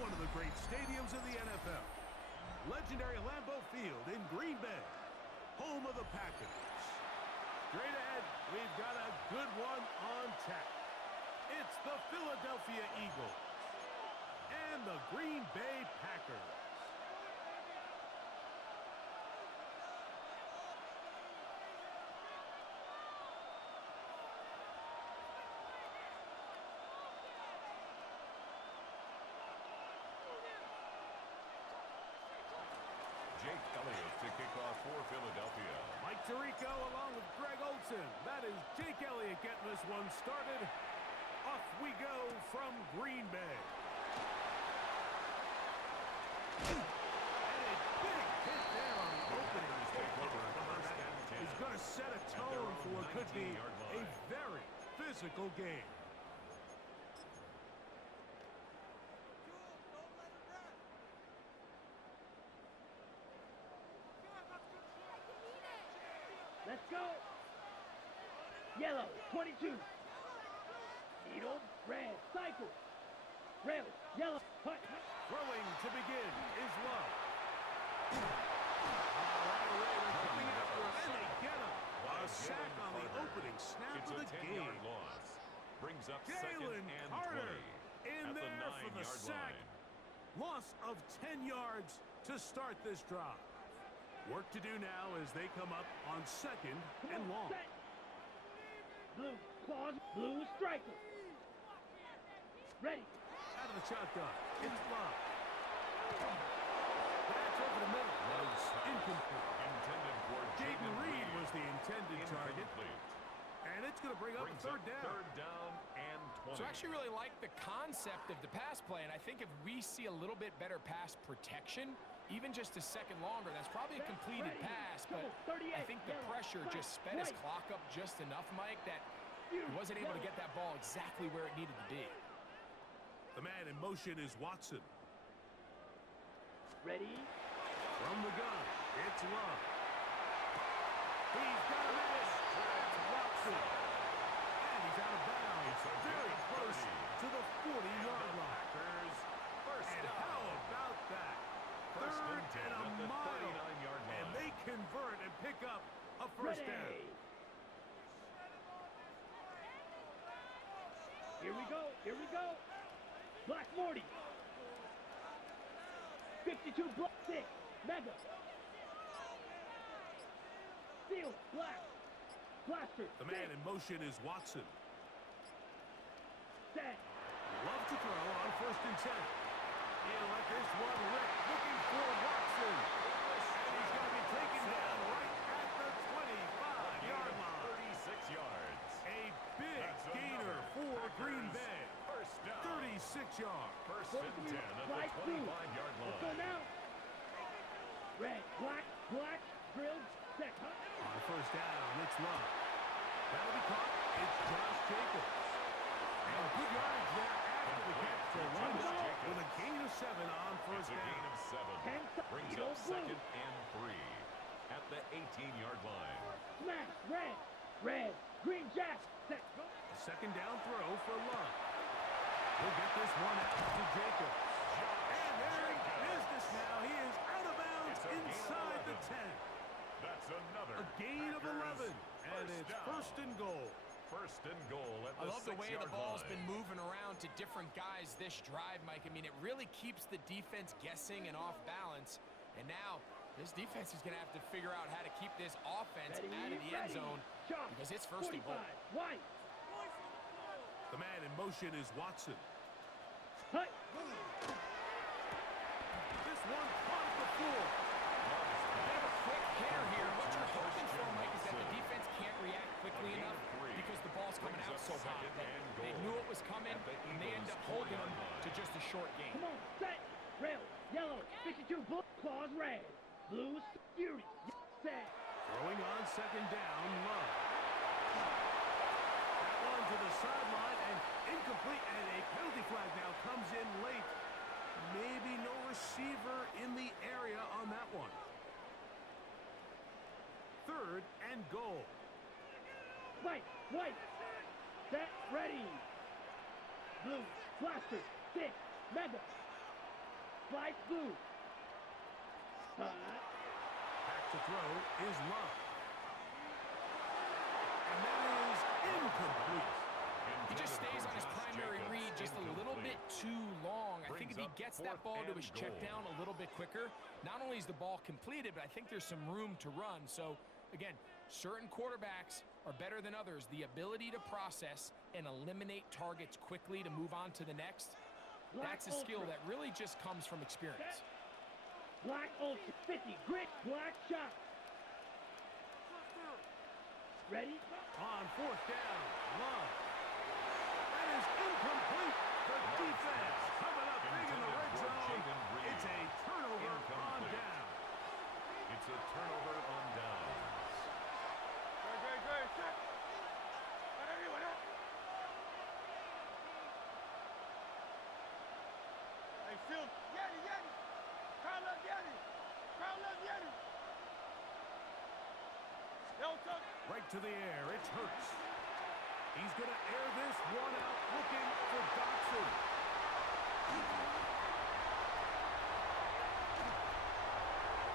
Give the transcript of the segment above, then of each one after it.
one of the great stadiums in the NFL. Legendary Lambeau Field in Green Bay, home of the Packers. Straight ahead, we've got a good one on tap. It's the Philadelphia Eagles and the Green Bay Packers. Jake Elliott to kick off for Philadelphia. Mike Tirico along with Greg Olsen. That is Jake Elliott getting this one started. Off we go from Green Bay. And a big hit there on the opening. He's going to set a tone for what could be a very physical game. Let's go. Yellow, 22. Needle, red, cycle. Red, yellow, hut. Throwing to begin is Love. Coming after him, and they get him. A sack on the opening snap of the game. Loss. Brings up second Jalen and Carter 20 in at there the for the 9-yard sack. line. Loss of 10 yards to start this drive. Work to do now as they come up on second and long. Set. Blue, claws, blue, striker. Ready. Out of the shotgun. It's Love. That's over the middle. Was incomplete. Intended for Jaden Reed was the intended target. And it's going to bring up third down. Third down and 20. So I actually really like the concept of the pass play, and I think if we see a little bit better pass protection, even just a second longer, that's probably a completed pass, but I think the pressure just sped his clock up just enough, Mike, that he wasn't able to get that ball exactly where it needed to be. The man in motion is Watson. Ready. From the gun, it's Love. He's got a man. That's Watson. And he's out of bounds. Very close to the 40-yard line. And how about that? Third and a mile. And they convert and pick up a first down. Here we go. Here we go. Black Morty. 52 block 6. Mega. Steel. Black. Blaster. The man in motion is Watson. Set. Love to throw on first and 10. He'll let this one rip. Looking for Watson. And he's going to be taken down right at the 25-yard line. 36 yards. A big gainer for Green Bay. First down. 36 yards. First and 10 at the 25-yard Let's go line. now. Red, black, drilled, set. On first down, it's Love. That'll be caught. It's Josh Jacobs. And good yardage there after the catch for London with a gain of 7 on first It's a gain down. of 7. Brings up second and 3 at the 18-yard line. Smash, red, green jack, set. A second down throw for Love. He'll get this one out to Jacobs. And there he business now. He is out of bounds inside the 10. That's another. A gain of 11. And it's down. first and goal. First and goal at the I love the way the 6-yard ball's line. been moving around to different guys this drive, Mike. I mean, it really keeps the defense guessing and off balance. And now this defense is going to have to figure out how to keep this offense out of the end zone because it's first and goal. White. The man in motion is Watson. Hut. This one caught at the floor. Bit of a quick hitter here. What you're hoping for, Mike, is that the defense can't react quickly enough because the ball's coming out so hot. They knew it was coming, and they end up holding them to just a short game. Come on, set. Rail, yellow, 52 blue, claws red. Blue, fury, set. Throwing on second down, Love. That one to the sideline and incomplete, and a penalty flag now comes in late. Maybe no receiver in the area on that one. Third and goal. White, set, ready. Blue, blaster, 6, mega. Slice blue. Back to throw is Love. And that is incomplete. He just stays on his primary read just a little bit too long. I think if he gets that ball to his check down a little bit quicker, not only is the ball completed, but I think there's some room to run. So, again, certain quarterbacks are better than others. The ability to process and eliminate targets quickly to move on to the next, that's a skill that really just comes from experience. Black Ultra 50 grit black shot. Ready? On fourth down, Love. That is incomplete. The defense coming up big in the red zone. It's a turnover on down. It's a turnover on downs. Right to the air, it's Hurts. He's going to air this one out, looking for Dotson.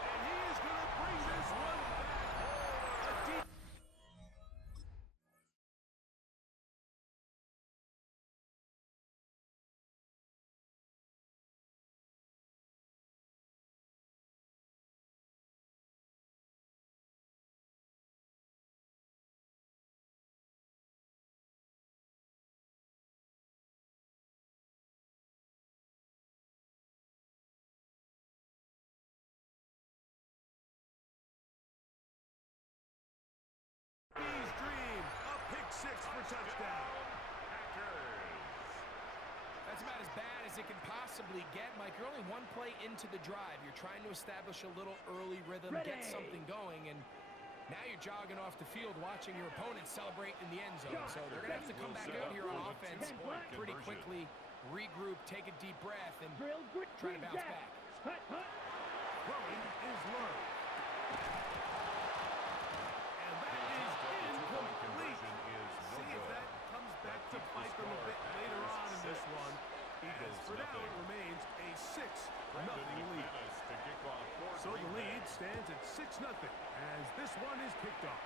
And he is going to bring this one back. A deep dream. A pick six for touchdown. That's about as bad as it can possibly get, Mike. You're only one play into the drive. You're trying to establish a little early rhythm, get something going, and now you're jogging off the field watching your opponent celebrate in the end zone. So they're going to have to come back out here on offense pretty quickly, regroup, take a deep breath, and try to bounce back. Throwing is Low. And that is incomplete. See if that comes back to bite them a bit later on in this one. As for now, it remains a 6-0 lead. So the lead stands at 6-0 as this one is kicked off.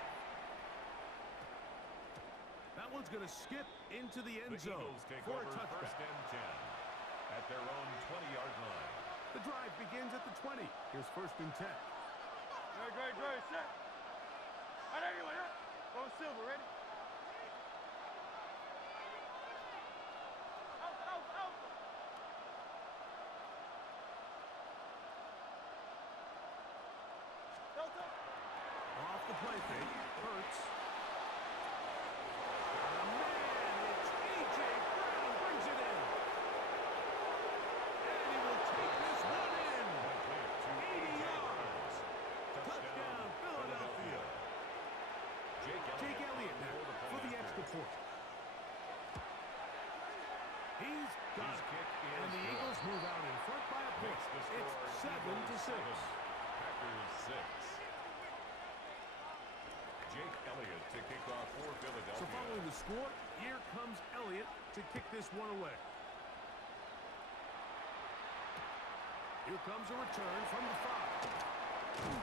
That one's going to skip into the end zone for a touchback. First and 10 at their own 20-yard line. The drive begins at the 20. Here's first and 10. Great, set. All right, everyone, go Silver, ready? Out. Delta. Off the play fake, Hurts. Oh, man, it's A.J. Brown brings it in. And he will take this one in. 80 yards. Touchdown, Philadelphia. Jake Elliott now for the extra point. He's got it. And the Eagles move out in front by a point. It's 7-6. Packers 6. Jake Elliott to kick off for Philadelphia. So following the score, here comes Elliott to kick this one away. Here comes a return from the 5.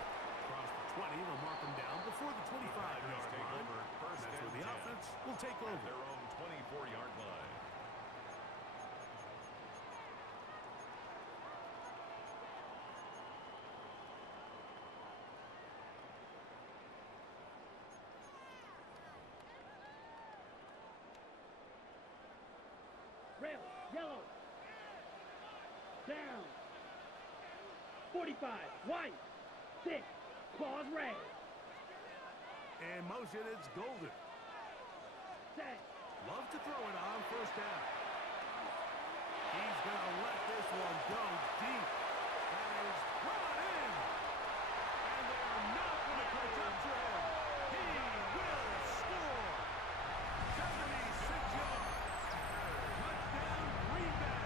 Across the 20, they'll mark him down before the 25-yard line. That's where the offense will take over. Their own 24-yard line. Red, yellow. Down. 45, white. 6, claws red. And motion, it's Golden. Set. Love to throw it on first down. He's going to let this one go deep. That is brought in. And they are not going to catch up to him. He will score. 76 yards. Touchdown, Green Bay.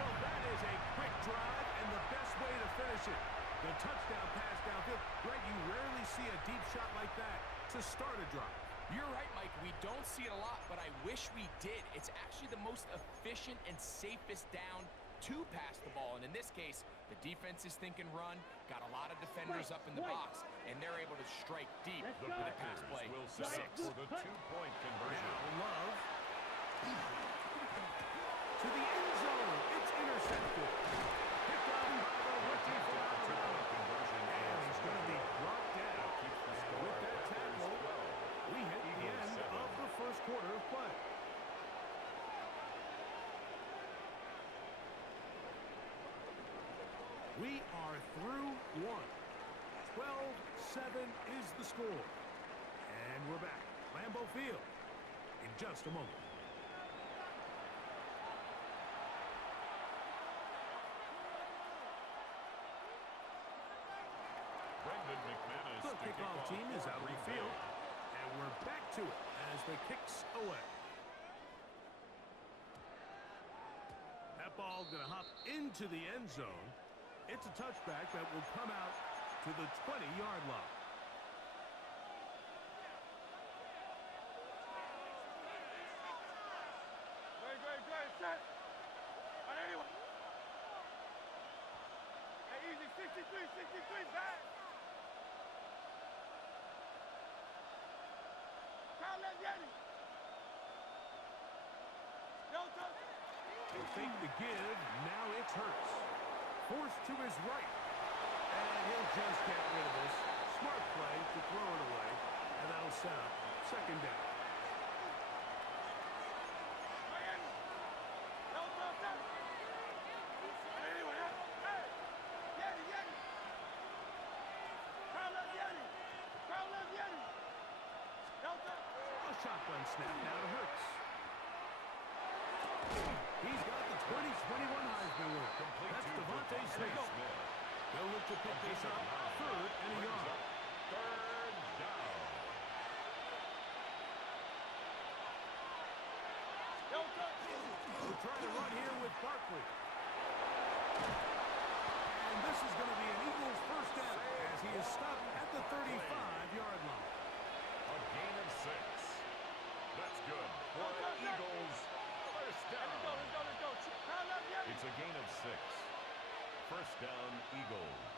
Well, that is a quick drive and the best way to finish it. The touchdown pass downfield. Greg, you rarely see a deep shot like that to start a drive. You're right, Mike. We don't see it a lot, but I wish we did. It's actually the most efficient and safest down to pass the ball. And in this case, the defense is thinking run, got a lot of defenders up in the box, and they're able to strike deep The with a Packers pass play. will set up for the two-point conversion. Now Love. To the end zone. It's intercepted. Picked up by the rookie from Alabama. And he's going to be brought down. With that tackle, we hit the end of the first quarter of play. We are through one. 12-7 is the score. And we're back. Lambeau Field in just a moment. Brendan McManus. The kickoff team is out on the field. And we're back to it as the kick's away. That ball going to hop into the end zone. It's a touchback that will come out to the 20-yard line. Great, set. And anyway. Hey, easy, 63, back. Kyle Yeti. Delta. They fake the give. Now it's Hurts. Forced to his right. And he'll just get rid of this. Smart play to throw it away. And that'll set up second down. Miami. Delta, set. And anyway, hey. Yeti. Kyle Yeti. Delta. A shotgun snap now to Hurts. He's got the 2021 Heisman winner. That's Devontae Smith. They'll look to pick this up. Third and a yard. Third down. Delta. We're trying to run here with Barkley. And this is going to be an Eagles first down as he is stopped at the 35-yard line. A gain of 6. That's good for the Eagles. First down. Let's go. Kyle Yeti. It's a gain of 6. First down, Eagles.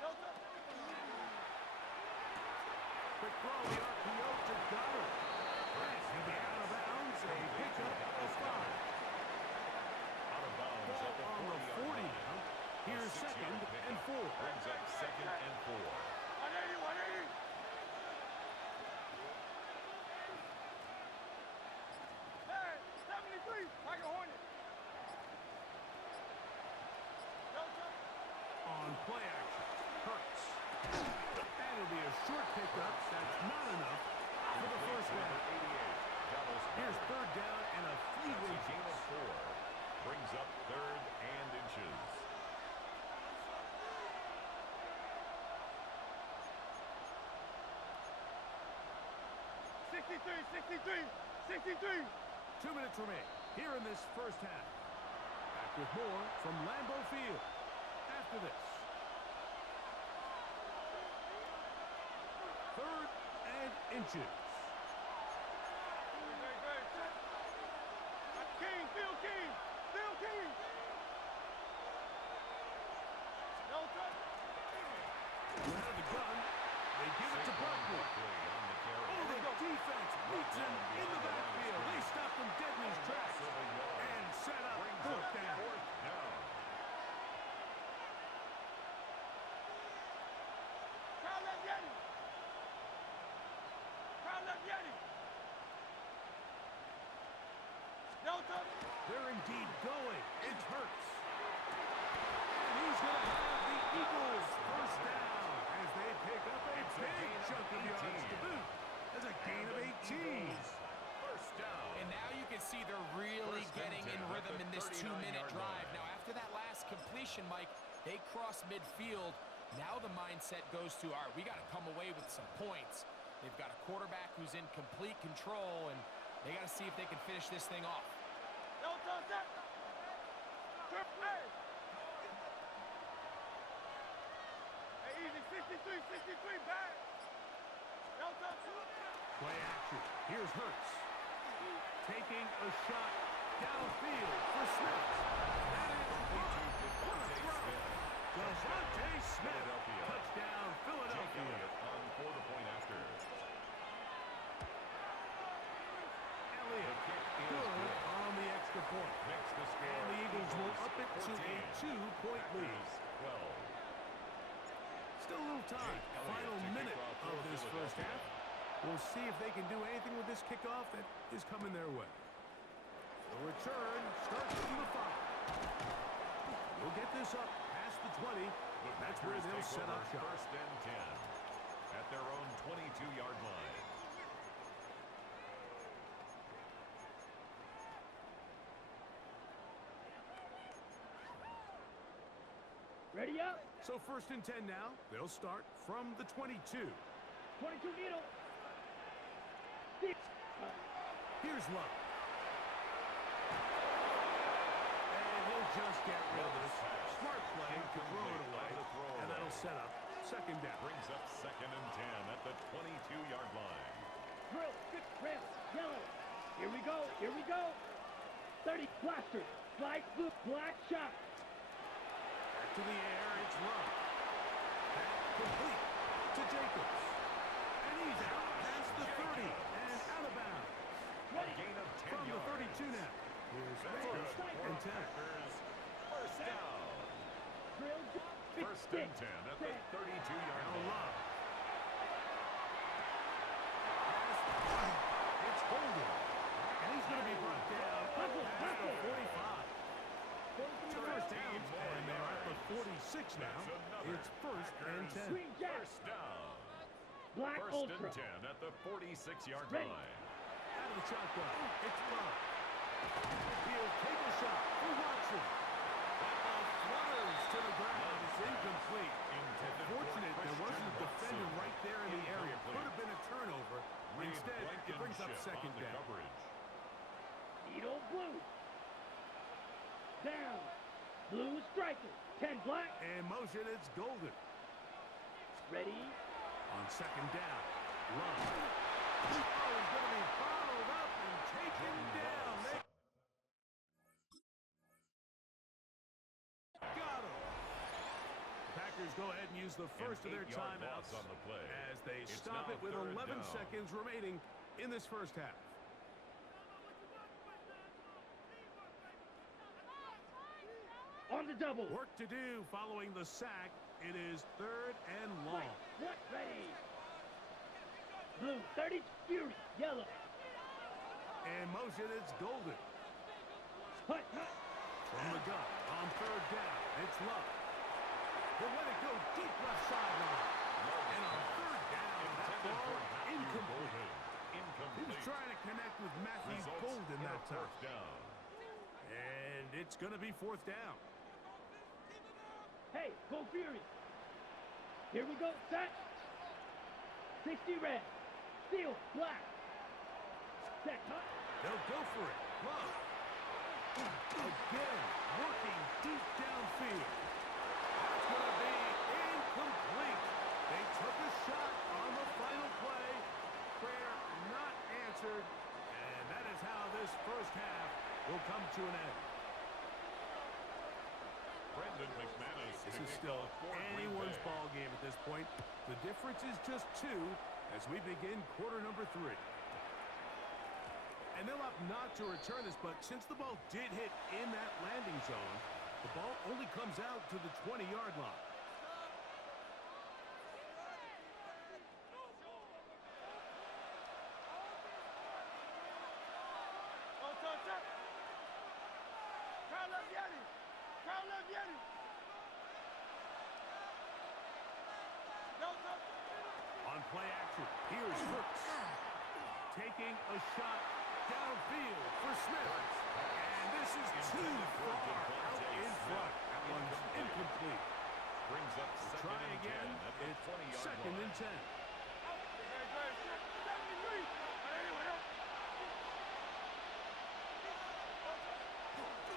Delta. Quick throw, the RPO to Goddard. And he'll be out of bounds. A pickup of 5. Out of bounds Ball at the on the 40 40 now. Here's second and 4. Brings up second and 4. 180. Hey, 73. Like a Hornet. Delta. On play action, Hurts. And it'll be a short pickup. That's not enough for the first down. 88. Dallas Here's Goedert. third down and a few It's a inches. gain of 4. Brings up third and inches. Sixty-three. 2 minutes remain here in this first half. Back with more from Lambeau Field after this. Third and inches. Great. King. Phil King. Delta. Out of the gun. They give it to Barkley. On the carry. Oh, the defense beats him in the backfield. They stop him dead in his tracks and set up fourth down. Fourth down. Kyle Yeti. Delta. They're indeed going. It hurts. And he's going to have the Eagles first down as they pick up a big chunk of yards to boot. That's a gain of 18. First down. And now you can see they're really First and getting in 10 at rhythm the in this 2-minute 39-yard drive. line. Now, after that last completion, Mike, they cross midfield. Now the mindset goes to, all right, we got to come away with some points. They've got a quarterback who's in complete control, and they got to see if they can finish this thing off. Delta. Set. Hey. Hey, easy. 63. Back. Play action. Here's Hurts. Taking a shot downfield for Smith. That is what a throw. DeVonta Smith. Touchdown, Philadelphia. On for the point after. Elliott, good on the extra point. Makes the score. And the Eagles will up it to a 2-point lead. 12. Still a little time. Final minute of this first half. We'll see if they can do anything with this kickoff that is coming their way. The return starts from the 5. We'll get this up past the 20. That's where they'll set up shop. First and 10 at their own 22-yard line. Ready up. So first and 10 now. They'll start from the 22. 22 needle. Here's Love. And he'll just get rid of this. Smart play to throw it away. And that'll set up second down. Brings up second and 10 at the 22-yard line. Drill. Good trail. Yellow. Here we go. Here we go. 30 blaster. Flag blue. Black shot. Back to the air. It's Love. Back complete to Jacobs. And he's out past the 30 and out of bounds. Gain of 10 From the yards. 32 now. Here's That's first good. and 10. Packers, first down. Drill. First and 10 at the 32-yard Now line. Love. It's Holden. And he's going to be brought down past the 45. It's first down, and they're at the 46 now. It's first and 10. Green Jack. First down. Black First Ultra. and 10 at the 46-yard Ready. line. Out of the shotgun. It's Love. He'll take a shot for Watson. That ball flutters to the ground. It's incomplete. Unfortunate there wasn't a defender right there in the area. Could have been a turnover. Instead, it brings up second down. Coverage. Needle blue. Down. Blue striker. 10 black. And motion, it's Golden. Ready. On second down, Love. Oh, he's going to be bottled up and taken down. They got him. The Packers go ahead and use the first of their 8-yard timeouts loss on the play. as they It's stop now it with third 11 down. seconds remaining in this first half. On the double. Work to do following the sack. It is third and long. What? Ready. Blue. 30. Fury. Yellow. And motion, it's Golden. Hut. Hut. From the gun on third down, it's Love. He'll let it go deep left sideline. And on third down, that ball incomplete. He was trying to connect with Matthew Golden that time. First down. And it's going to be fourth down. Hey, go Fury. Here we go. Set. 60 red. Steel. Black. Set. Hut. They'll go for it. Love. Again, working deep downfield. That's going to be incomplete. They took a shot on the final play. Prayer not answered. And that is how this first half will come to an end. Brendan McManus. This is still anyone's ball game at this point. The difference is just 2 as we begin quarter number 3. And they'll opt not to return this, but since the ball did hit in that landing zone, the ball only comes out to the 20-yard line. On play action, here's Hurts. Taking a shot downfield for Smith. And this is too far out in front. That one's incomplete. Brings up Try second and 10 again. at the It's 20-yard second line. and 10.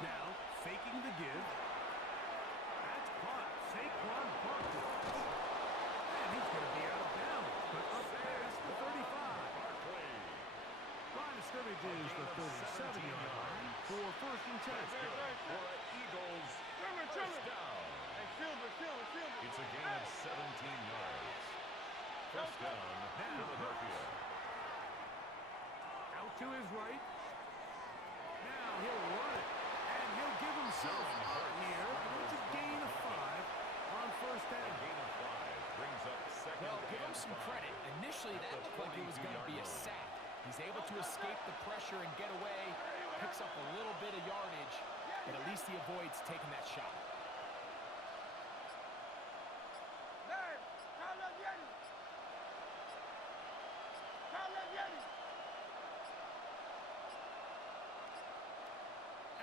Now, faking the give. That's caught. Saquon Barkley. And he's going to be out of bounds. but up past the 35. Barkley. Line of scrimmage is the 37-yard line for first and 10. That's good for an Eagles first down. Hey, Silver. It's a gain of 17 yards. First down, Philadelphia. Out to his right. Now he'll run it. And he'll give himself up here. It's a gain of 5 on first A down. gain of 5 brings up second Well, give him and some 5. credit. Initially, that looked like it was going to be a sack. He's able to escape the pressure and get away, picks up a little bit of yardage, but at least he avoids taking that shot.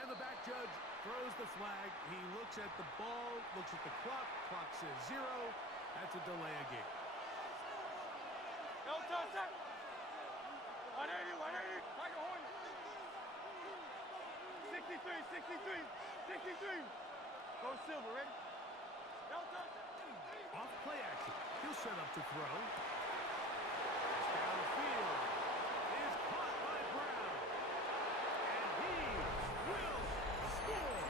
And the back judge throws the flag. He looks at the ball, looks at the clock. Clock says 0. That's a delay of game. 180. Like a hornet. 63. Go Silver, ready? Off play action. He'll set up to throw. Downfield is caught by Brown. And he will score.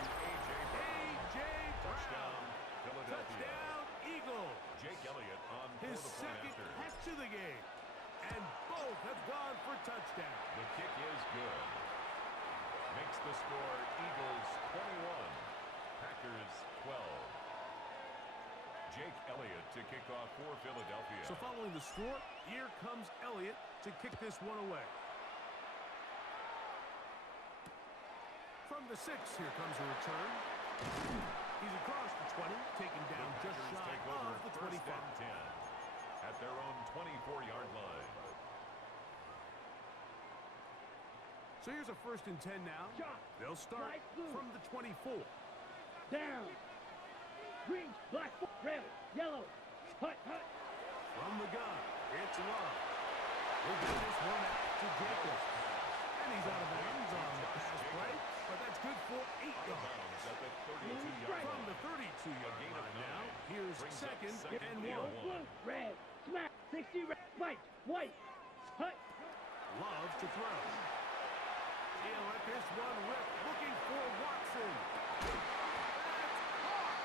A.J. Touchdown, Brown. Philadelphia. Touchdown, Eagles. Jake Elliott on His for the point second after. catch of the game. And both have gone for touchdown. The kick is good. Makes the score Eagles 21, Packers 12. Jake Elliott to kick off for Philadelphia. So following the score, here comes Elliott to kick this one away. From the 6, here comes a return. He's across the 20, taken down The just Packers shy take over of the first 25. and 10 at their own 24-yard line. So here's a first and 10 now. Shot. They'll start Right through. from the 24. Down. Green, black, red, yellow. Hut. From the gun, it's Love. We'll get this one out to Jacobs. And he's out of bounds on the pass play, but that's good for 8 Out of yards. bounds at the 32-yard From line. the 32-yard gain of line now, 9. here's Brings up second second and and 1. one. Red, smack, 60 red, white. Hut. Love to throw. He'll let this one rip, looking for Watson. That's caught.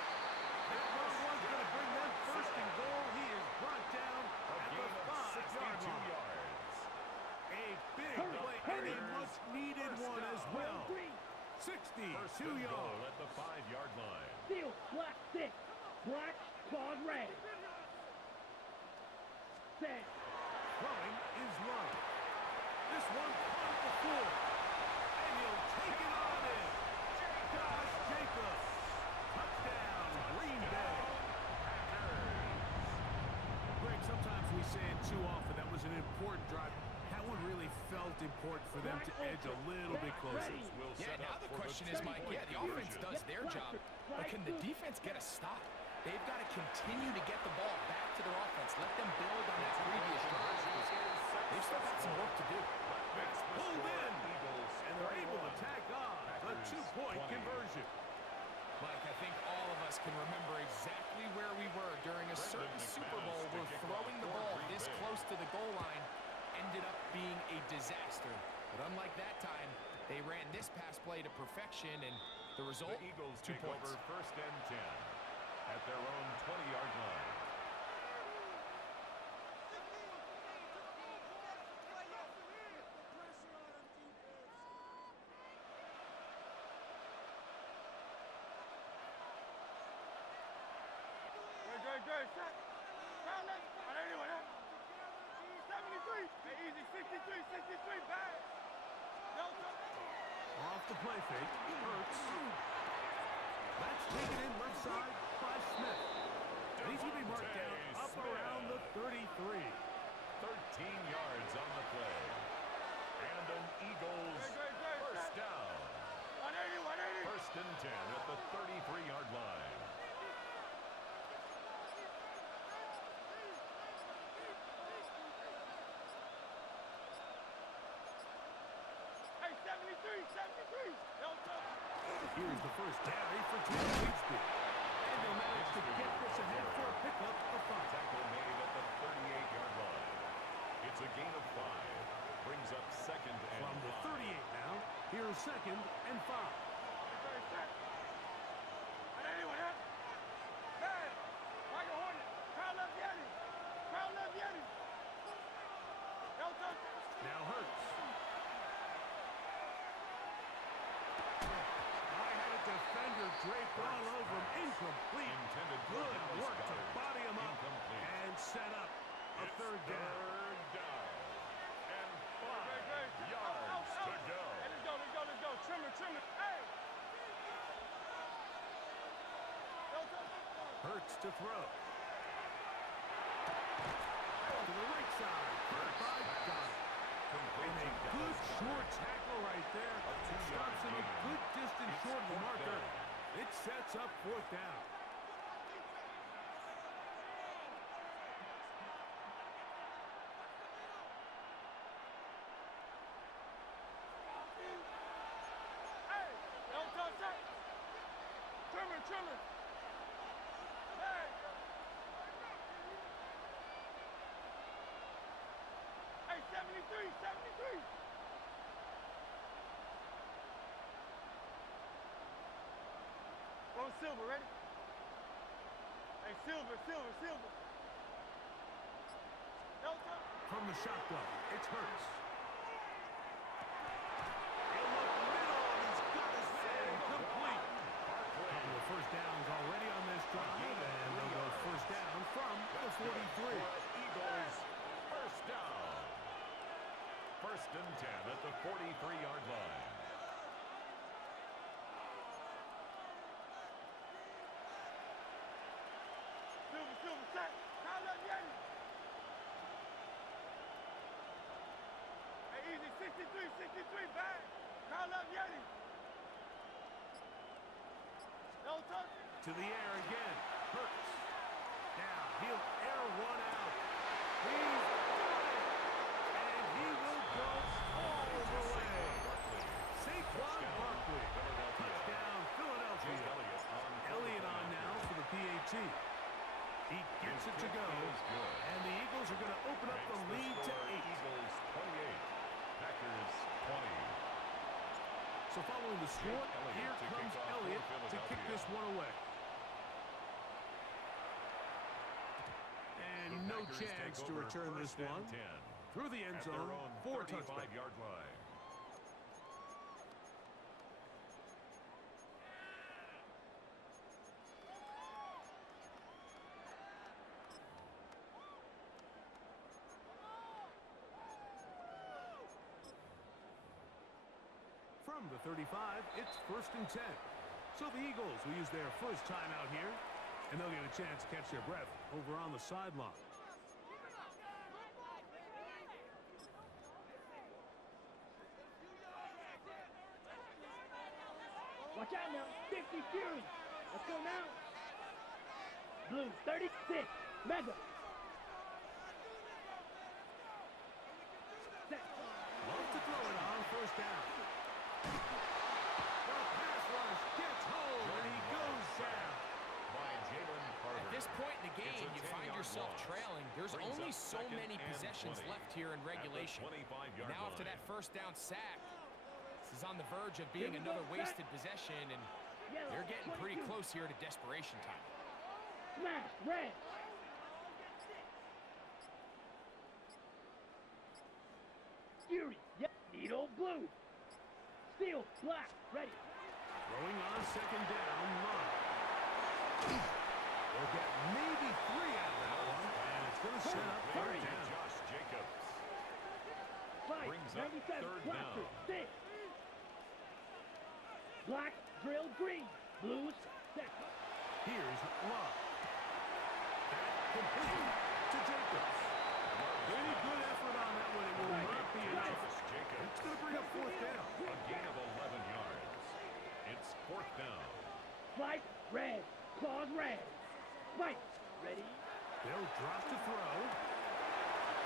That long one's going to bring them first and goal. He is brought down A at the gain of 5-yard 62 line. yards. A big Hurry, play and a hurry. much-needed First one down. as well. Green, 62 First and goal yards. at the 5-yard line. steel, black, 6. Black, clawed red. Set. Throwing is Love. This one caught at the 4. And he'll take it on in. Josh Jacobs. Touchdown, Green Bay. Greg, sometimes we say it too often. That was an important drive. That one really felt important for them to edge a little bit closer. Will Yeah, set now up the for question is, Mike, two-point yeah, the offense conversion. does their job, but can the defense get a stop? They've got to continue to get the ball back to their offense. Let them build on that previous drive. They've still got some work to do. Pulled in. And they're able to tack on a 2-point conversion. Mike, I think all of us can remember exactly where we were during a certain Super Bowl where throwing the ball this close to the goal line ended up being a disaster. But unlike that time, they ran this pass play to perfection, and the result, The Eagles 2 take points. over first and 10 at their own 20-yard line. Great, set. Foul it. 73. Hey, easy, 63, bad. Delta. Off the play fake, Hurts. That's taken in left side by Smith. And he's going to be marked down up around the 33. 13 yards on the play. And an Eagles Great, first set. down. 180. First and 10 at the 33-yard line. Hey, 73. Delta. Here's the first carry for Taylor Winston. And they'll manage to get this ahead for a pickup of 5. Tackle made at the 38-yard line. It's a gain of 5. Brings up second and From the 5. 38 now, here's second and 5. Very set. And anyone hit? Man, Michael Hornet. Crowd left Yeti. Crowd left Yeti. No touchdown. Now Hurts. Defender draped all over him. Incomplete. Intended for Good Dallas work to Goedert. body him up Incomplete. and set up a It's third down. Third down. And 5 Great. yards to go. Hey, let's go. Trim it. Hey. No touchdown. Hurts to throw. To the right side. Caught by Goddard. And a good short tackle right there. Stops him a good distance short of the marker. It sets up fourth down. Hey, no touchdown. Trim it. Hey. Hey, 73. Go Silver, ready? Hey, Silver. No touch. From the shotgun, it's Hurts. He'll look middle, and he's got his man complete. Couple of first downs already on this drive, and they'll go first down from the 43. Eagles first down. First and 10 at the 43-yard line. Silver, set. Crowd left Yeti. Hey, easy. 63, back. Crowd left Yeti. No touch. To the air again. Hurts. Now he'll air one out. He's got it. And he will go all the way. Saquon Barkley. Touchdown, Philadelphia. Elliott on now for the PAT. He gets it to go. And the Eagles are going to open up the lead to 8. Eagles 28. Packers 20. So following the score, here comes Elliott to kick this one away. And no chance to return this one. Through the end zone for a touchdown. 35-yard line. From the 35, it's first and 10. So the Eagles will use their first time out here, and they'll get a chance to catch their breath over on the sideline. Watch out now. 50 Fury. Let's go now. Blue 36. Mega. Set. Love to throw it on first down. The pass rush gets home, and he goes down. By Jalen Carter. At this point in the game, It's a you find 10-yard yourself loss. trailing. There's Brings only up so second many and possessions 20 left here in at the regulation. 25-yard Now after line. that first down sack, this is on the verge of being another wasted possession, and they're getting pretty close here to desperation time. Smash. Red. Fury. Yep. Needle blue. Steel. Black. Ready. Throwing on second down, Love. They'll get maybe 3 out of that one, and it's going to set up third Big down. Josh Jacobs. Fight. Brings up 97. third Blaster. down. 6. Black. Drill green. Blues. Set. Here's Love. That complete to Jacobs. Any good effort on that one, it will not be enough. Josh Jacobs. It's going to bring up fourth down. A gain of 11 yards. It's fourth down. Fight. Red. Claws red. Fight. Ready. They'll drop to throw.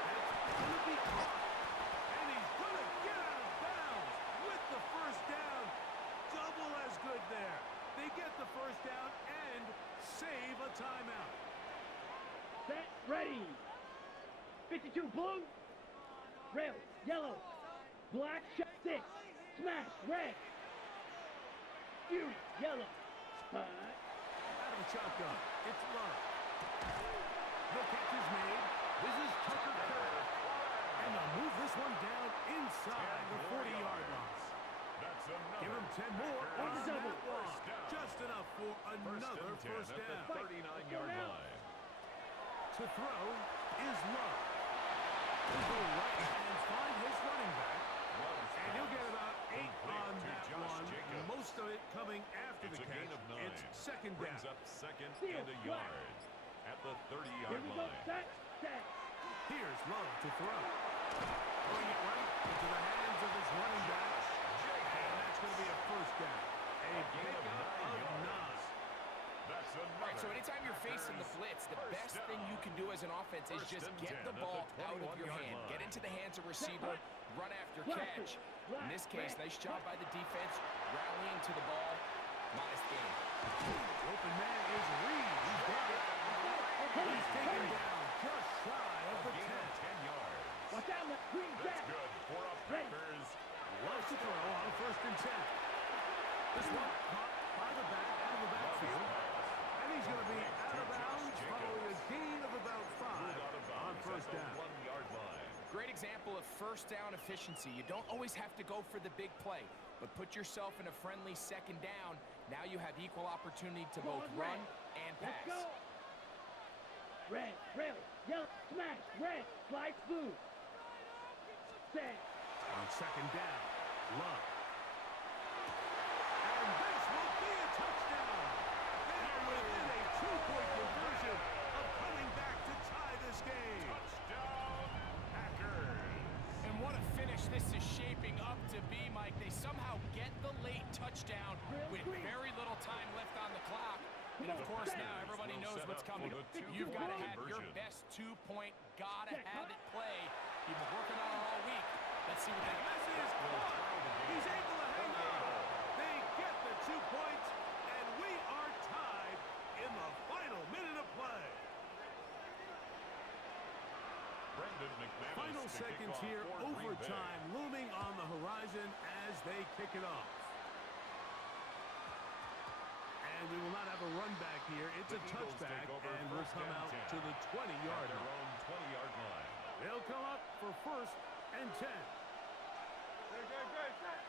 That's going to be caught. And he's going to get out of bounds with the first down. Double as good there. They get the first down and save timeout. Set, ready. 52 blue. Rail, yellow. Black, shot 6. Smash, red. Fury, yellow. Out of the shotgun. It's Love. The catch is made. This is Tucker Kerr. And they'll move this one down inside the 40-yard line. That's another. Give him 10 more on Packers that double. one. First down. Just enough for another first at down. the 39-yard line. To throw is Love. He'll go right and find his running back. And he'll get about 8 on that one. Most of it coming after It's the a gain catch. of 9. It's second Brings down. up second Steal, and a flat. yard at the Here 30-yard we go. line. Set, set. Here's Love to throw. Throwing it right into the hands of his running back. And that's going to be a first down. A pickup of 9. That's All right, so another. anytime you're facing the blitz, the best thing you can do as an offense is First just and get 10 the at ball the out of your 21-yard hand. line. Get into the hands of receiver, run after catch. In this case, nice job by the defense, rallying to the ball. Modest gain. Open man is Reed. He's got it. He's taken down just shy of the Gain 10. of 10 yards. Watch out, man. Green That's jack. good for a Packers. Loves to throw on first and 10. This one caught by the back out of the backfield. And he's going to be out of bounds following a gain of about 5 Ruled out of on bounds first at the down. 1-yard line. Great example of first down efficiency. You don't always have to go for the big play, but put yourself in a friendly second down. Now you have equal opportunity to both run and Let's go. pass. Red, rail, yellow, smash, red, slide blue. Set. On second down, Love. And this will be a touchdown. They're within a 2-point conversion of coming back to tie this game. Touchdown, Packers. And what a finish this is shaping up to be, Mike. They somehow get the late touchdown with very little time left on the clock. And of course now everybody knows what's coming. You've got to have your best 2-point, gotta have it play. You've been working on it all week. Let's see what they This is caught. He's able to hang on. They get the 2 points, and we are tied in the final minute of play. Brendan McManus Final to kick seconds off here, for Green Bay. overtime looming on the horizon as they kick it off. And we will not have a run back here. It's The a Eagles touchback, take over and we'll first come and out 10 to the 20-yard at their line. own 20-yard line. They'll come up for first and 10. Good, good, good. Set.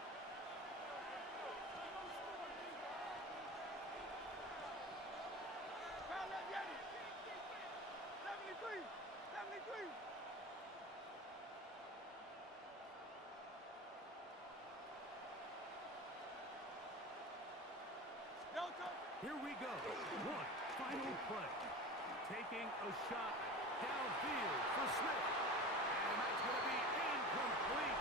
Crowd left Yanni. 73. 73. Delta. Here we go. One final play. Taking a shot downfield for Smith. And that's going to be incomplete.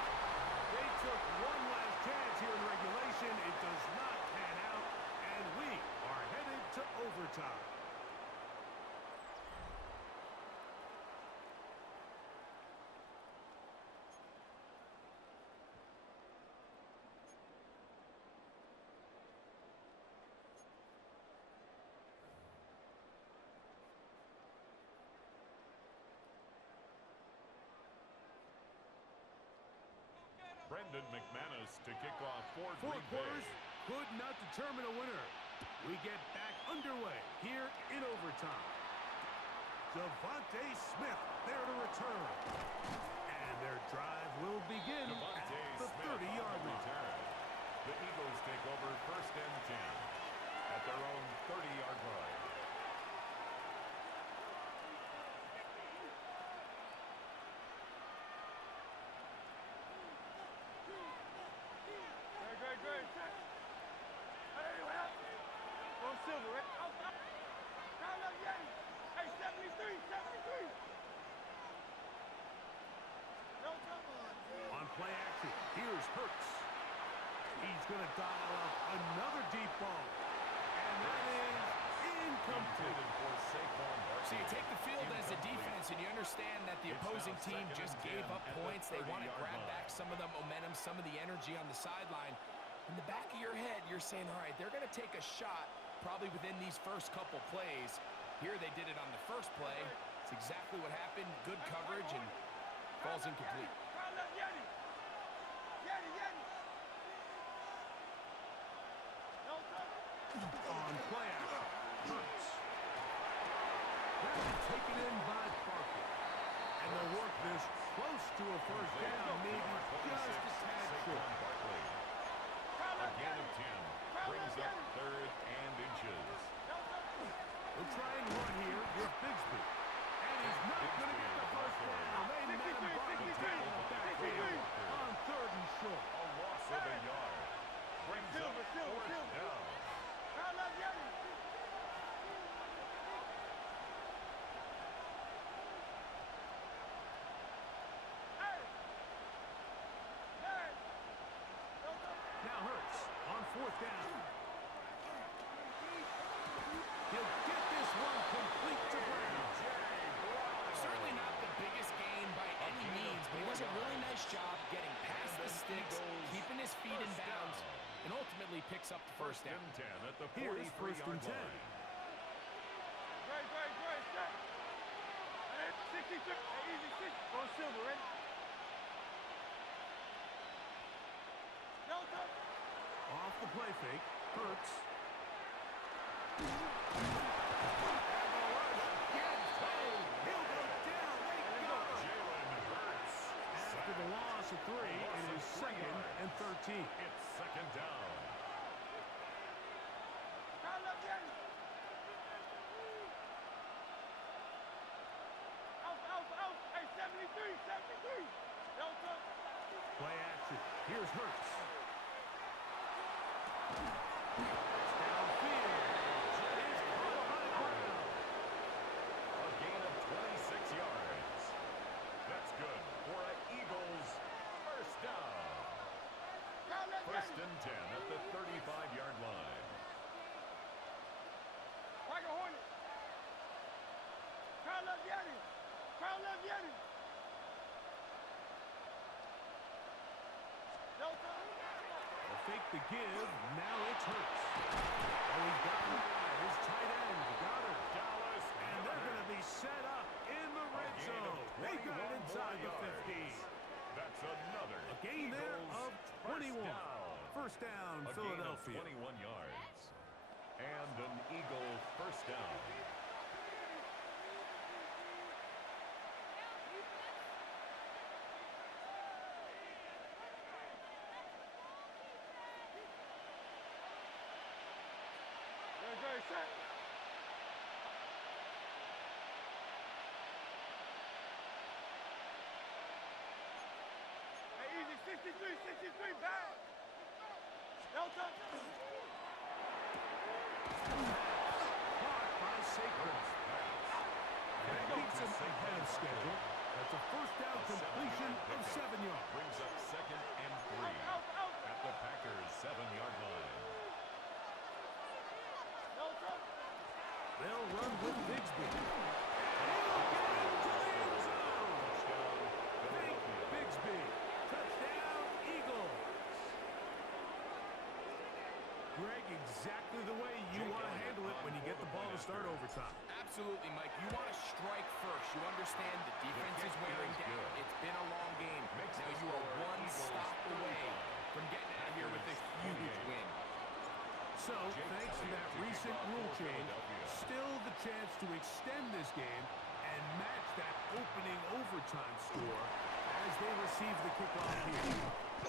They took one last chance here in regulation. It does not pan out. And we are headed to overtime. Brendan McManus to kick off for Four Green quarters Bay. could not determine a winner. We get back underway here in overtime. Devontae Smith there to return. And their drive will begin Devontae at the Smith 30-yard on the line. return. The Eagles take over first and 10 at their own 30-yard line. Good, good, good. Set. Hey, what up? Go silver, right? Out, out. Crowd left Yanni. Hey, 73. 73. Delta. On play action, here's Hurts. He's going to dial up another deep ball. And that is incomplete. Intended for Saquon Barkley. So you take the field as a defense and you understand that the It's opposing now team second just and gave 10 up at the points. They want to 30-yard grab line. back some of the momentum, some of the energy on the sideline. In the back of your head, you're saying, all right, they're going to take a shot probably within these first couple plays. Here they did it on the first play. It's exactly what happened. Good coverage and falls incomplete. Crowd left Yeti. Yeti, Yeti. No touch. On play action. Hurts. That'll be taken in by Parker. And they'll work this close to a first down, maybe just a tad short. Crowd A left gain Yeti. of 10 Crowd brings left up Yeti. 3rd and inches. No touch. They'll try and run here with Bigsby. And he's not going to get the first down. They met him right in the backfield on 3rd and short. A loss of a yard brings up Silver, 4th silver. down. Crowd left Yeti. Hey. Hey. No touch. Now Hurts on 4th down. He'll get this one complete to Brown. Certainly not the biggest gain by any means, but he does a really nice job getting past the sticks, keeping his feet in bounds, and ultimately picks up the first down. 10 at the Here's 1st and 10. 43-yard line. Great, set. Hey, 62. Hey, easy, 6. Go silver, ready? No touch. Off the play fake. Hurts. And the rush gets home. He'll go down. They got him. Jalen Hurts. After the loss of 3, it is 2nd and 13. It's 2nd down. Crowd left Yeti. Out. Hey, 73. No touch. Play action. Here's Hurts. Downfield. It's caught by Brown. A gain of 26 yards. That's good for an Eagles first down. Crowd left First Yeti. and 10 at the 35-yard line. Tiger Hornet. Crowd left Yeti. Crowd left Yeti. No touch. They'll fake the give. Now it's Hurts. Oh, he's got him. His tight end. Got her. Dallas, And they're going to be set up in the red zone. They got it inside the 15. That's another A gain there Eagles of 21. First down, A Philadelphia. gain of 21 yards. And an Eagle first down. Very set. Hey, easy, 63, back. No touch. Caught by Saquon. That keeps him ahead of schedule. That's a first down completion of 7 yards. Brings up 2nd and 3 Out. at the Packers' 7-yard line. No touch. They'll run with Bigsby. And he'll get into the end zone. Touchdown, Hank Philadelphia. Bigsby. Touchdown, Eagles. Greg, exactly the way you want to handle it when you get the ball to start overtime. Absolutely, Mike. You want to strike first. You understand the defense is wearing down. It's been a long game. Now you are one stop away from getting out of here with a huge win. So, thanks to that recent rule change, still the chance to extend this game and match that opening overtime score as they receive the kickoff here.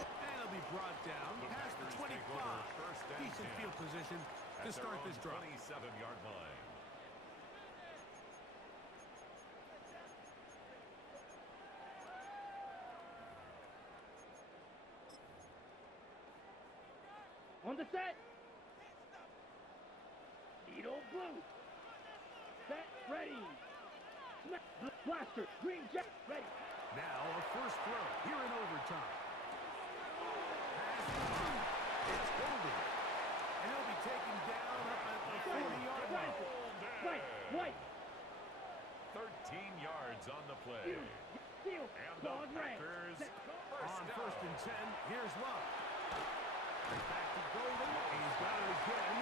And it'll be brought down past the 25. Decent field position to start this drive. 27-yard line. On the set. Edo blue. Set, ready. Blaster, green jet, ready. Now a first throw here in overtime. It's holding. And he'll be taken down up at the 40-yard line. White. 13 yards on the play. Steal. And Dog the red. Packers Set. On first and 10, here's Love. Back to Golden. He's got it again.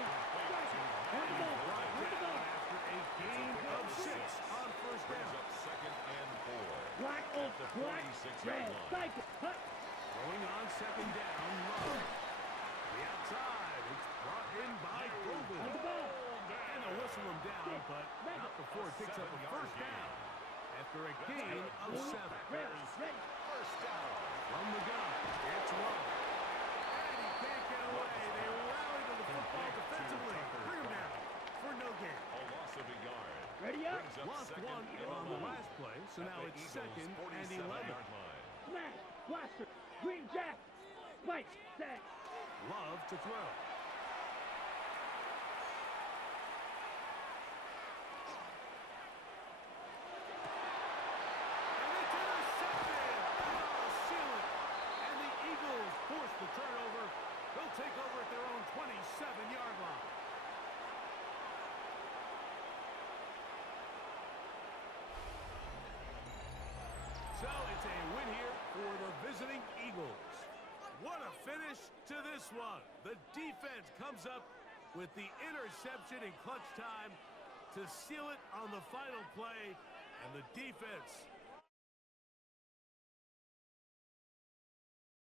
And he's brought down after a gain 26-yard line. Cycle. Hut. Going on second down, Love. The outside. It's brought in by Vogel. On the ball. And they'll whistle him down, but not before it picks up a first down. After a gain of 7. Ready. Ready. First down. From the gun, it's Love. And he can't get away. They rally to the football defensively. Bring him down for no gain. A loss of a yard. Ready up. Brings up Lost second one and on the 11. last play, so At now the it's Eagles' second and 11. 47-yard line. Smash. Blaster. Green Jack. Spike. Sack. Love to throw. And it's intercepted. That'll seal it. And the Eagles force the turnover. They'll take over at their own 27-yard line. So it's a win here for the visiting Eagles. What a finish to this one. The defense comes up with the interception in clutch time to seal it on the final play. And the defense